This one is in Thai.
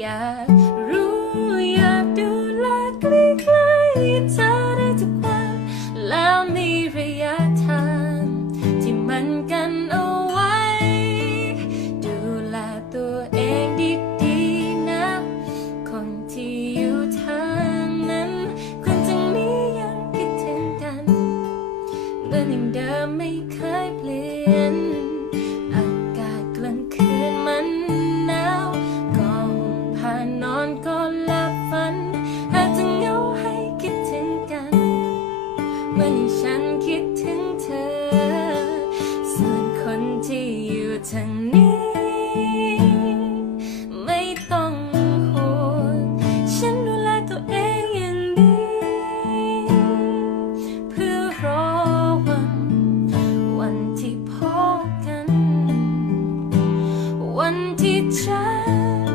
อยากรู้อยากดูแลใกล้ๆเธอได้ทุกวันแล้วมีระยะทางที่มันกันเอาไว้ ดูแลตัวเองดีๆนะ คนที่อยู่ทางนั้นคนทางนี้ยังคิดถึงกันเรื่องเดิมไม่เคยเปลี่ยน มื่อฉันคิดถึงเธอ ส่วนคนที่อยู่ทางนี้ ไม่ต้องห่ฉันดูแลตัวเองอย่างดี เพื่อรอวัน วันที่พบกัน วันที่ฉัน